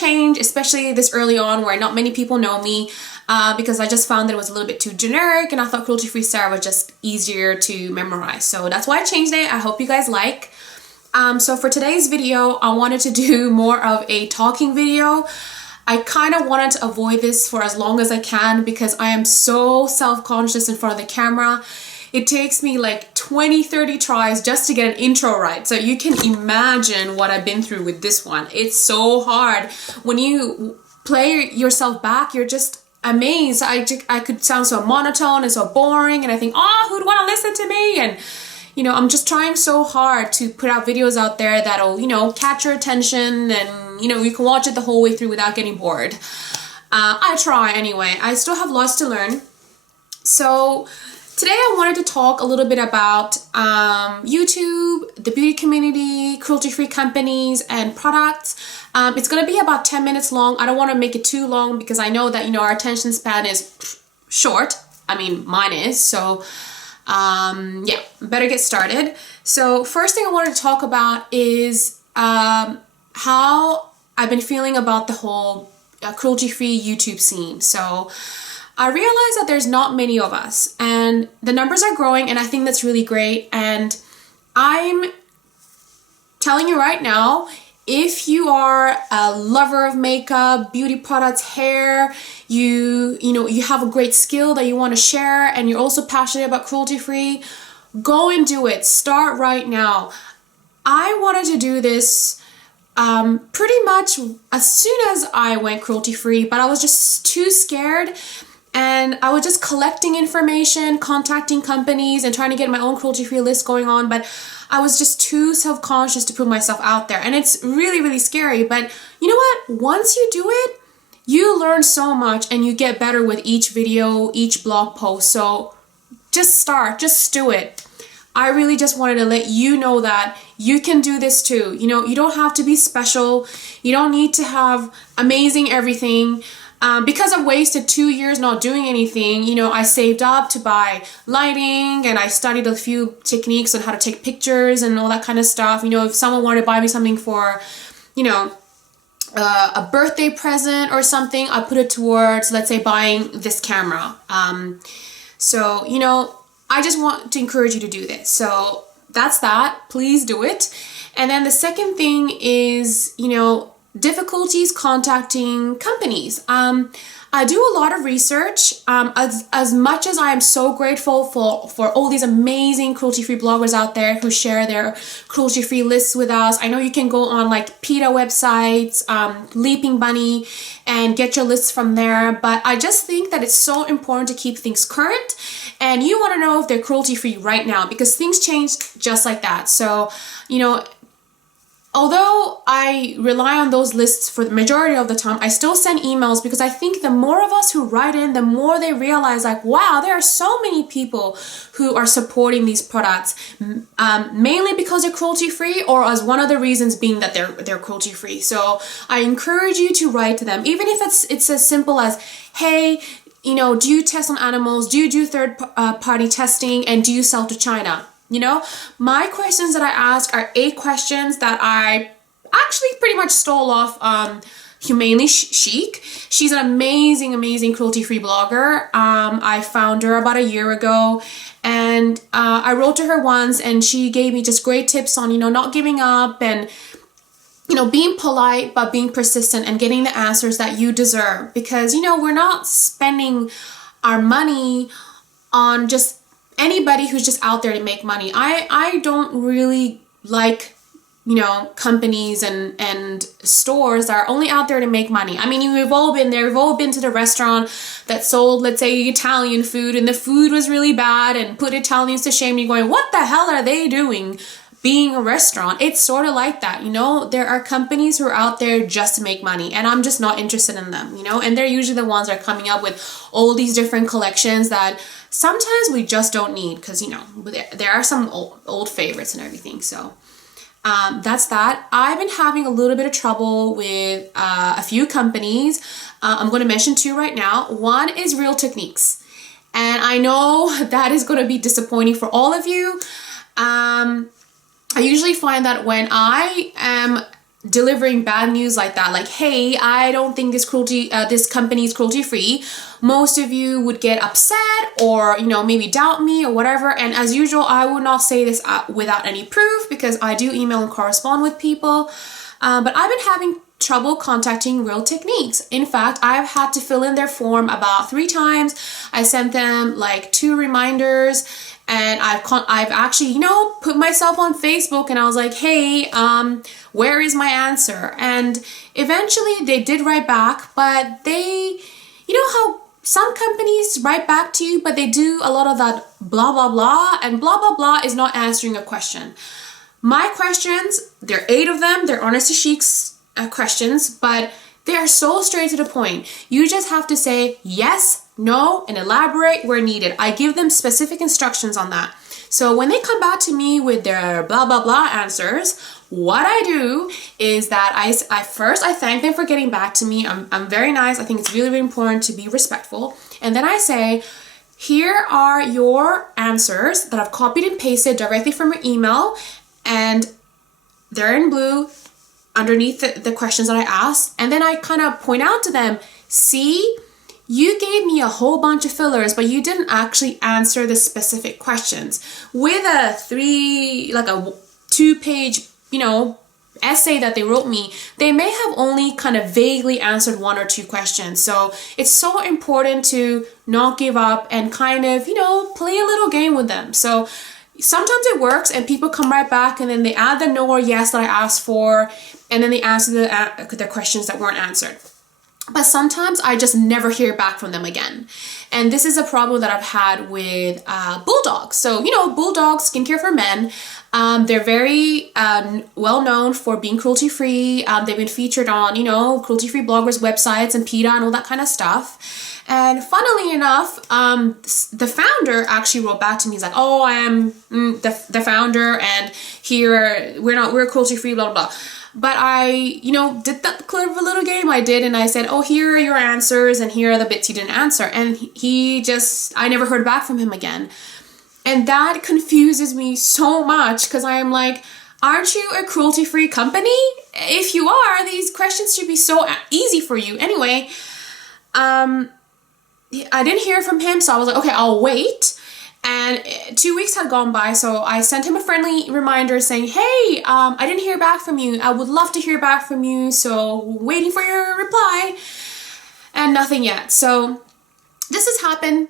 change, especially this early on where not many people know me, because I just found that it was a little bit too generic and I thought cruelty-free Sarah was just easier to memorize. So that's why I changed it. I hope you guys like. So for today's video, I wanted to do more of a talking video. I kind of wanted to avoid this for as long as I can because I am so self-conscious in front of the camera. It takes me like 20-30 tries just to get an intro right. So you can imagine what I've been through with this one. It's so hard. When you play yourself back, you're just amazed. I could sound so monotone and so boring, and I think, oh, who'd want to listen to me? And you know, I'm just trying so hard to put out videos out there that'll, you know, catch your attention and, you know, you can watch it the whole way through without getting bored. I try anyway. I still have lots to learn. So today I wanted to talk a little bit about YouTube, the beauty community, cruelty-free companies, and products. It's going to be about 10 minutes long. I don't want to make it too long because I know that, you know, our attention span is short. I mean, mine is. So yeah, better get started. So first thing I wanted to talk about is how I've been feeling about the whole cruelty-free YouTube scene. So I realize that there's not many of us and the numbers are growing, and I think that's really great. And I'm telling you right now, if you are a lover of makeup, beauty products, hair, you know, you have a great skill that you want to share and you're also passionate about cruelty-free, go and do it. Start right now. I wanted to do this pretty much as soon as I went cruelty-free, but I was just too scared. And I was just collecting information, contacting companies and trying to get my own cruelty-free list going on. But I was just too self-conscious to put myself out there. And it's really, really scary. But you know what? Once you do it, you learn so much and you get better with each video, each blog post. So just start, just do it. I really just wanted to let you know that you can do this too. You know, you don't have to be special. You don't need to have amazing everything. Because I've wasted 2 years not doing anything, you know, I saved up to buy lighting and I studied a few techniques on how to take pictures and all that kind of stuff. You know, if someone wanted to buy me something for, you know, a birthday present or something, I put it towards, let's say, buying this camera. So, you know, I just want to encourage you to do this. So that's that. Please do it. And then the second thing is, you know, difficulties contacting companies. I do a lot of research. As much as I am so grateful for all these amazing cruelty-free bloggers out there who share their cruelty-free lists with us. I know you can go on like PETA websites, Leaping Bunny, and get your lists from there. But I just think that it's so important to keep things current. And you want to know if they're cruelty-free right now because things change just like that. So, you know, although I rely on those lists for the majority of the time, I still send emails because I think the more of us who write in, the more they realize like, wow, there are so many people who are supporting these products, mainly because they're cruelty-free or as one of the reasons being that they're cruelty-free. So I encourage you to write to them, even if it's as simple as, hey, you know, do you test on animals? Do you do third-party testing? And do you sell to China? You know, my questions that I ask are 8 questions that I actually pretty much stole off Humanely Chic. She's an amazing, amazing cruelty-free blogger. I found her about a year ago and I wrote to her once and she gave me just great tips on, you know, not giving up and, you know, being polite but being persistent and getting the answers that you deserve. Because, you know, we're not spending our money on just anybody who's just out there to make money. I don't really like, you know, companies and stores that are only out there to make money. I mean, we've all been there. We've all been to the restaurant that sold, let's say, Italian food and the food was really bad and put Italians to shame. You're going, what the hell are they doing being a restaurant? It's sort of like that, you know. There are companies who are out there just to make money and I'm just not interested in them, you know. And they're usually the ones that are coming up with all these different collections that sometimes we just don't need because, you know, there are some old favorites and everything. So that's that. I've been having a little bit of trouble with a few companies. I'm going to mention 2 right now. One is Real Techniques. And I know that is going to be disappointing for all of you. I usually find that when I am delivering bad news like that, like, hey, I don't think this company is cruelty free, most of you would get upset or, you know, maybe doubt me or whatever. And as usual, I would not say this without any proof, because I do email and correspond with people. But I've been having trouble contacting Real Techniques. In fact, I've had to fill in their form about 3 times. I sent them like 2 reminders, and I've actually, you know, put myself on Facebook and I was like, hey, where is my answer? And eventually they did write back, but they, you know how some companies write back to you, but they do a lot of that blah, blah, blah, and blah, blah, blah is not answering a question. My questions, there are 8 of them, they're honest as sheiks questions, but they are so straight to the point. You just have to say yes, no, and elaborate where needed. I give them specific instructions on that. So when they come back to me with their blah, blah, blah answers, what I do is that I first thank them for getting back to me. I'm very nice. I think it's really, really important to be respectful. And then I say, here are your answers that I've copied and pasted directly from your email, and they're in blue underneath the questions that I asked. And then I kind of point out to them, see, you gave me a whole bunch of fillers, but you didn't actually answer the specific questions. With a 2-page, you know, essay that they wrote me, they may have only kind of vaguely answered 1 or 2 questions. So it's so important to not give up and kind of, you know, play a little game with them. So sometimes it works and people come right back and then they add the no or yes that I asked for, and then they answer the questions that weren't answered. But sometimes I just never hear back from them again. And this is a problem that I've had with bulldogs. So, you know, bulldogs, skincare for men, they're very well known for being cruelty free. They've been featured on, you know, cruelty free bloggers' websites and PETA and all that kind of stuff. And funnily enough, the founder actually wrote back to me. He's like, oh, I am the founder, and here we're cruelty free, blah, blah, blah. But I, you know, did that clever little game I did, and I said, oh, here are your answers, and here are the bits you didn't answer. And I never heard back from him again. And that confuses me so much, because I am like, aren't you a cruelty-free company? If you are, these questions should be so easy for you. Anyway, I didn't hear from him, so I was like, okay, I'll wait. And 2 weeks had gone by, so I sent him a friendly reminder saying, hey, I didn't hear back from you. I would love to hear back from you, so waiting for your reply. And nothing yet. So this has happened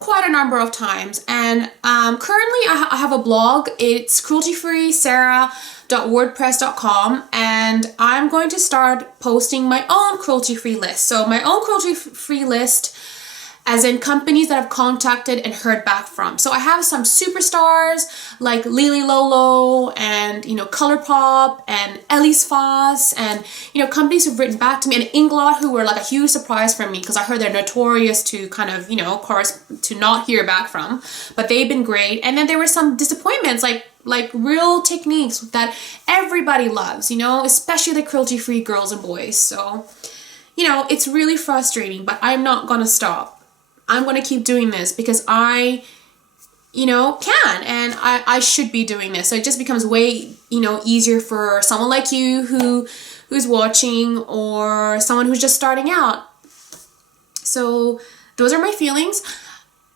quite a number of times. And currently I have a blog. It's crueltyfreesarah.wordpress.com, and I'm going to start posting my own cruelty-free list. So my own cruelty-free list, as in companies that I've contacted and heard back from. So I have some superstars like Lily Lolo and, you know, ColourPop and Elise Foss, and, you know, companies who've written back to me, and Inglot, who were like a huge surprise for me because I heard they're notorious to kind of, you know, to not hear back from, but they've been great. And then there were some disappointments like Real Techniques that everybody loves, you know, especially the cruelty-free girls and boys. So, you know, it's really frustrating, but I'm not gonna stop. I'm going to keep doing this because I, you know, can, and I should be doing this. So it just becomes way, you know, easier for someone like you who's watching, or someone who's just starting out. So those are my feelings.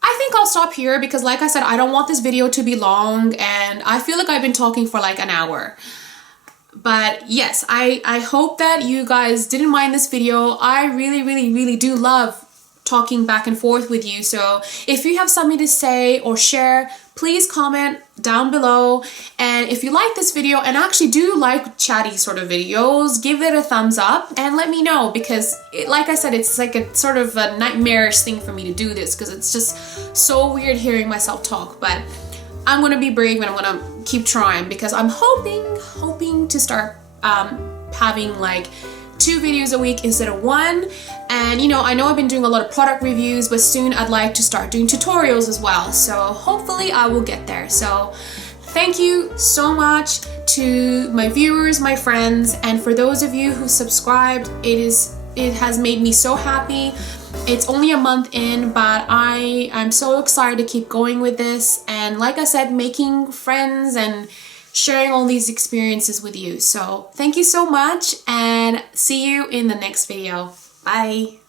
I think I'll stop here because, like I said, I don't want this video to be long, and I feel like I've been talking for like an hour. But yes, I hope that you guys didn't mind this video. I really, really, really do love talking back and forth with you. So if you have something to say or share, please comment down below. And if you like this video and actually do like chatty sort of videos, give it a thumbs up and let me know, because like I said, it's like a sort of a nightmarish thing for me to do this because it's just so weird hearing myself talk. But I'm gonna be brave and I'm gonna keep trying, because I'm hoping to start having like 2 videos a week instead of 1. And, you know, I know I've been doing a lot of product reviews, but soon I'd like to start doing tutorials as well. So hopefully I will get there. So thank you so much to my viewers, my friends, and for those of you who subscribed. It has made me so happy. It's only a month in, but I'm so excited to keep going with this. And like I said, making friends and sharing all these experiences with you. So thank you so much, and see you in the next video. Bye.